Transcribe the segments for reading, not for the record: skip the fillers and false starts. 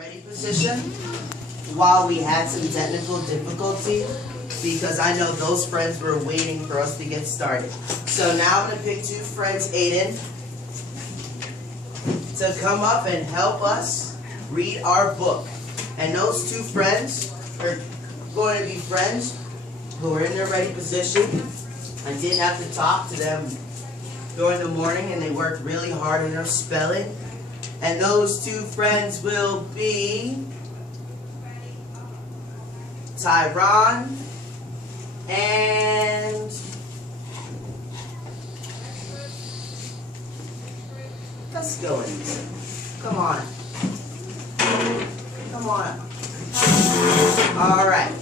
ready position while we had some technical difficulty, because I know those friends were waiting for us to get started. So now I'm going to pick two friends, Aiden, to come up and help us read our book. And those two friends are going to be friends who are in their ready position. I didn't have to talk to them during the morning, and they worked really hard on their spelling. And those two friends will be Tyron and let's go in. Come on. Come on. All right.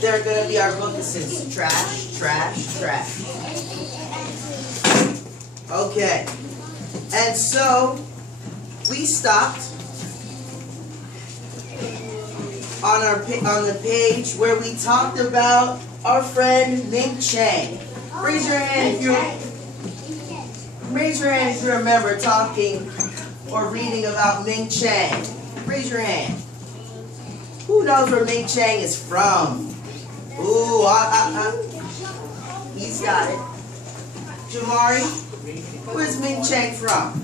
They're going to be our book assistants. Trash, trash, trash. Okay. And so we stopped on the page where we talked about our friend Ming Chang. Raise your hand if you remember talking or reading about Ming Chang. Raise your hand. Who knows where Ming Chang is from? Ooh, he's got it. Jamari, where's Ming Chang from?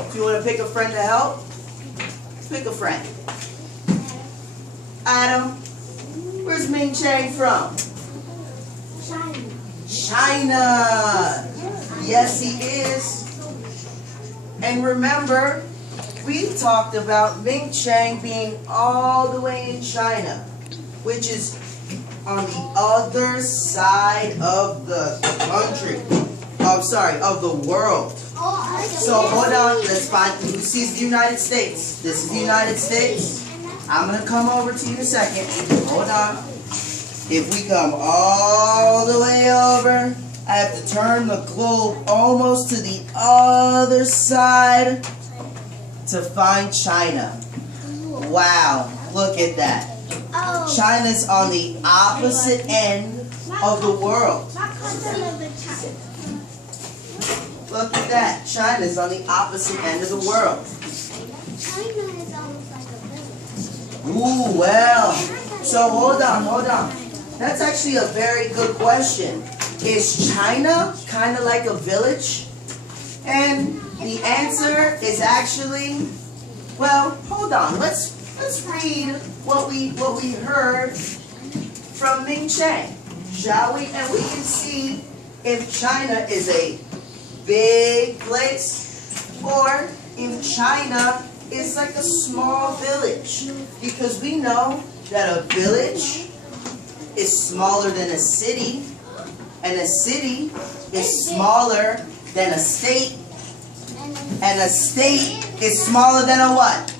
If you want to pick a friend to help, pick a friend. Adam, where's Ming Chang from? China. Yes, he is. And remember, we talked about Ming Chang being all the way in China, which is on the other side of the country. Of the world. So hold on, let's find who sees the United States. This is the United States. I'm going to come over to you in a second. Hold on. If we come all the way over, I have to turn the globe almost to the other side to find China. Wow, look at that. China's on the opposite end of the world. Look at that. China's on the opposite end of the world. China is almost like a village. Ooh, well. So hold on. That's actually a very good question. Is China kind of like a village? And the answer is actually, well, hold on. Let's read what we heard from Ming Chang, shall we? And we can see if China is a big place or if China is like a small village, because we know that a village is smaller than a city, and a city is smaller than a state, and a state is smaller than a what?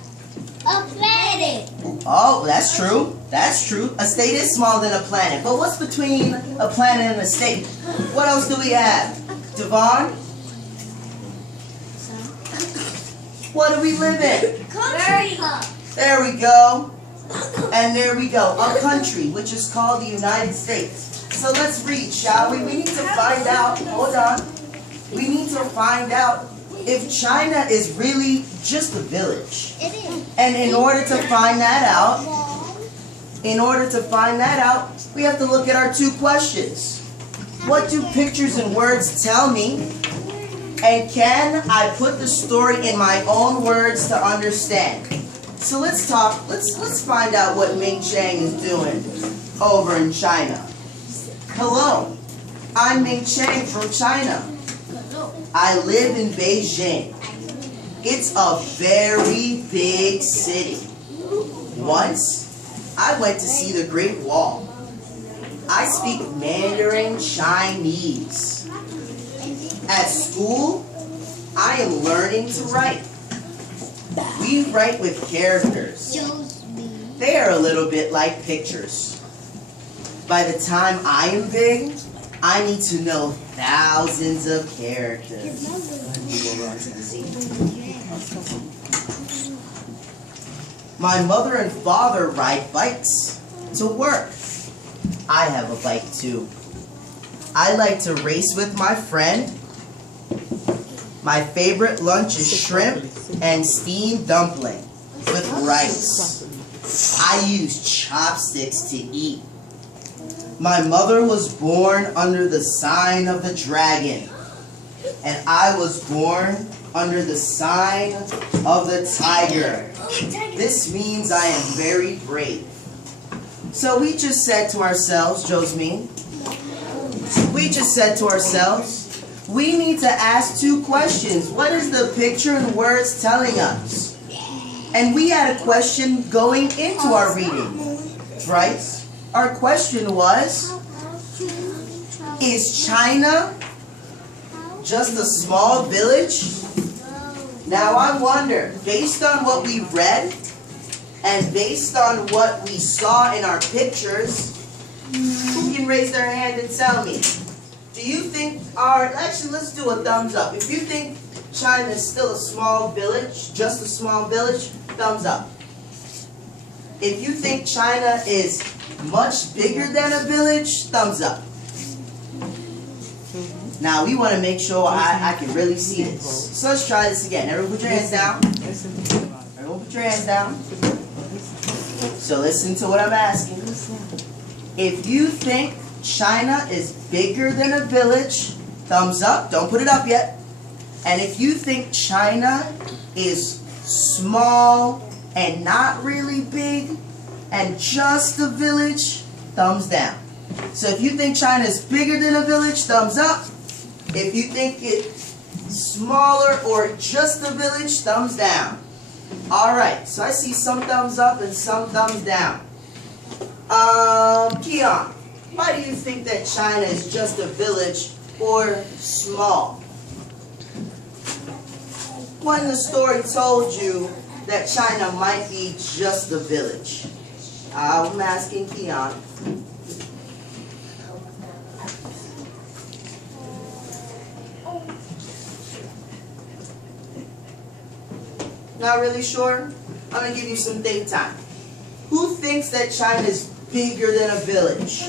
A planet. Oh, that's true. That's true. A state is smaller than a planet. But what's between a planet and a state? What else do we have? Devon? What do we live in? Country. There we go. And there we go. A country, which is called the United States. So let's read, shall we? We need to find out. Hold on. We need to find out if China is really just a village. It is. And in order to find that out, we have to look at our two questions. What do pictures and words tell me? And can I put the story in my own words to understand? So let's talk, let's find out what Ming Chang is doing over in China. Hello, I'm Ming Chang from China. I live in Beijing. It's a very big city. Once, I went to see the Great Wall. I speak Mandarin Chinese. At school, I am learning to write. We write with characters. They are a little bit like pictures. By the time I am big, I need to know thousands of characters. My mother and father ride bikes to work. I have a bike too. I like to race with my friend My favorite lunch is shrimp and steamed dumpling with rice. I use chopsticks to eat. My mother was born under the sign of the dragon, and I was born under the sign of the tiger. This means I am very brave. So we just said to ourselves, Josephine, we just said to ourselves, we need to ask two questions. What is the picture and words telling us? And we had a question going into our reading, right? Our question was, is China just a small village? Now I wonder, based on what we read, and based on what we saw in our pictures, who can raise their hand and tell me? Do you think actually let's do a thumbs up. If you think China is still a small village, just a small village, thumbs up. If you think China is much bigger than a village, thumbs up. Now we want to make sure I can really see this. So let's try this again. Everyone put your hands down. Everyone put your hands down. So listen to what I'm asking. If you think China is bigger than a village, thumbs up. Don't put it up yet. And if you think China is small and not really big and just a village, thumbs down. So if you think China is bigger than a village, thumbs up. If you think it's smaller or just a village, thumbs down. Alright, so I see some thumbs up and some thumbs down. Keon, why do you think that China is just a village or small? When the story told you that China might be just a village? I'm asking Keon. Not really sure? I'm going to give you some think time. Who thinks that China is bigger than a village?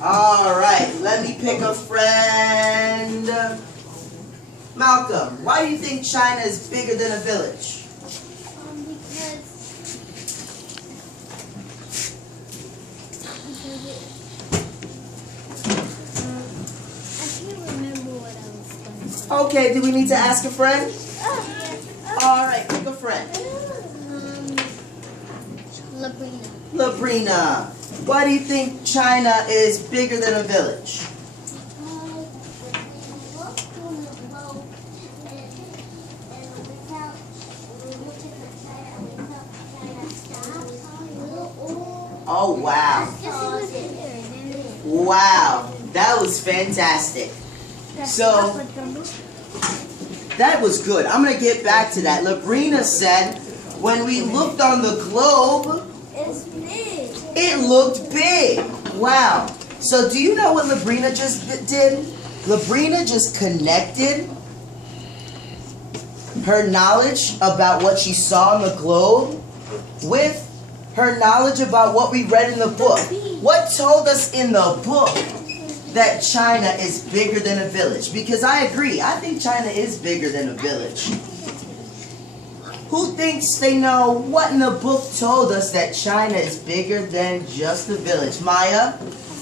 Alright, let me pick a friend. Malcolm, why do you think China is bigger than a village? I can't remember what I was going to say. Okay, do we need to ask a friend? Alright, pick a friend. Labrina. Labrina, why do you think China is bigger than a village? Oh, wow. Wow, that was fantastic. So, that was good. I'm going to get back to that. Labrina said, when we looked on the globe, It's big. it looked big. Wow. So do you know what Labrina just did? Labrina just connected her knowledge about what she saw on the globe with her knowledge about what we read in the book. What told us in the book that China is bigger than a village? Because I agree. I think China is bigger than a village. Who thinks they know what in the book told us that China is bigger than just a village? Maya?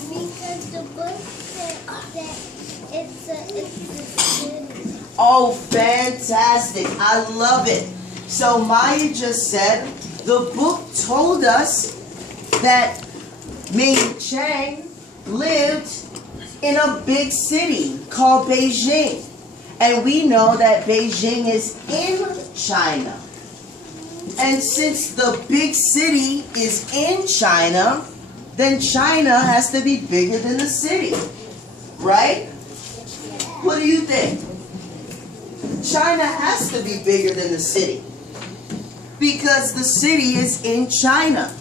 Because the book said that it's a city. Oh, fantastic. I love it. So Maya just said the book told us that Ming Chang lived in a big city called Beijing. And we know that Beijing is in China. And since the big city is in China, then China has to be bigger than the city. Right? What do you think? China has to be bigger than the city. Because the city is in China.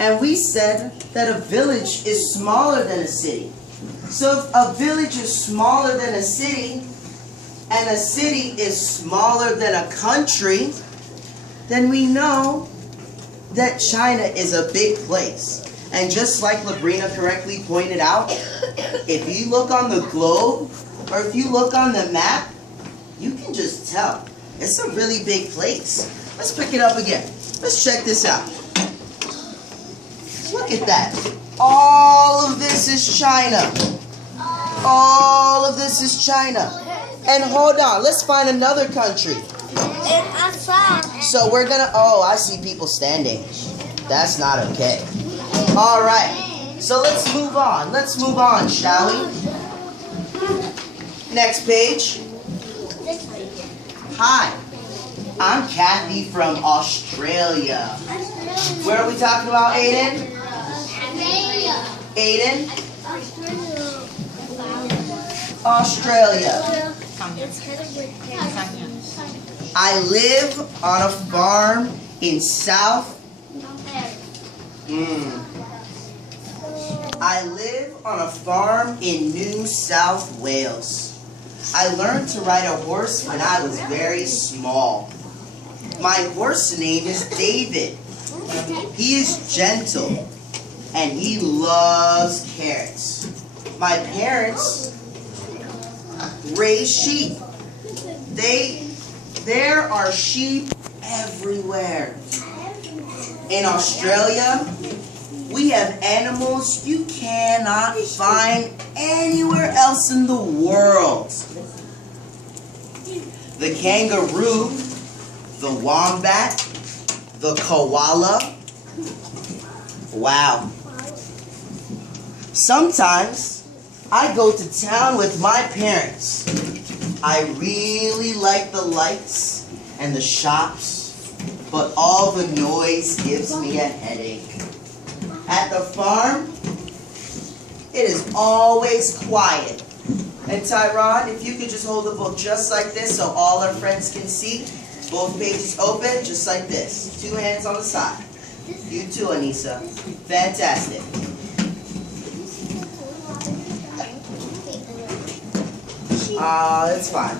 And we said that a village is smaller than a city. So if a village is smaller than a city, and a city is smaller than a country, then we know that China is a big place. And just like Labrina correctly pointed out, if you look on the globe, or if you look on the map, You can just tell. It's a really big place. Let's pick it up again. Let's check this out. Look at that. All of this is China. All of this is China. And hold on, let's find another country. So we're gonna, oh, I see people standing. That's not okay. All right, so let's move on. Let's move on, shall we? Next page. Hi, I'm Kathy from Australia. Where are we talking about, Aiden? Aiden? Australia. I live on a farm in I live on a farm in New South Wales. I learned to ride a horse when I was very small. My horse name is David. He is gentle and he loves carrots. My parents raise sheep. There are sheep everywhere. In Australia, we have animals you cannot find anywhere else in the world. The kangaroo, the wombat, the koala. Wow. Sometimes I go to town with my parents. I really like the lights and the shops, but all the noise gives me a headache. At the farm, it is always quiet. And Tyrone, if you could just hold the book just like this so all our friends can see. Both pages open, just like this. 2 hands on the side. You too, Anissa. Fantastic. It's fine.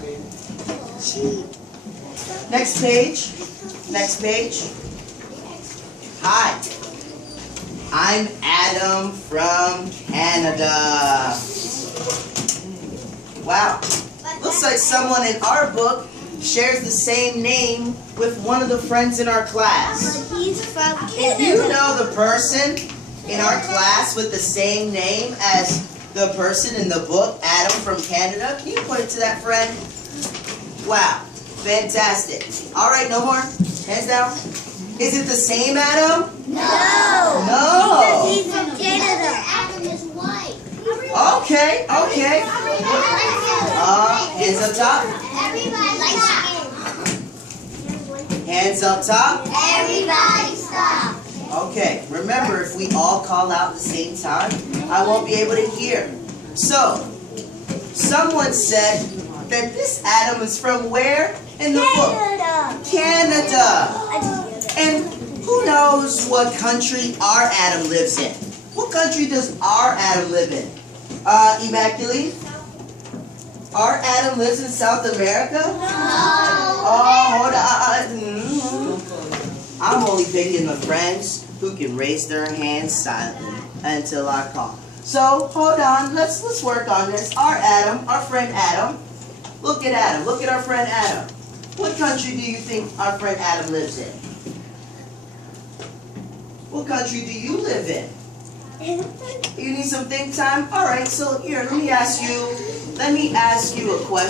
Next page. Next page. Hi. I'm Adam from Canada. Wow. Looks like someone in our book shares the same name with one of the friends in our class. He's from If you know the person in our class with the same name as the person in the book, Adam from Canada, can you point it to that friend? Wow. Fantastic. All right, no more. Hands down. Is it the same Adam? No. No. He's from Canada. Adam is white. Okay, okay. Hands up top. Everybody stop. Hands up top. Everybody stop. Okay, remember if we all call out at the same time, I won't be able to hear. So, someone said that this Adam is from where in the book? Canada. And who knows what country our Adam lives in? What country does our Adam live in? Immaculate? Our Adam lives in South America? No. Oh, hold on. I'm only picking the friends who can raise their hands silently until I call. So, hold on. Let's work on this. Our Adam, our friend Adam. Look at Adam. Look at our friend Adam. What country do you think our friend Adam lives in? What country do you live in? You need some think time? Alright, so here, let me ask you a question.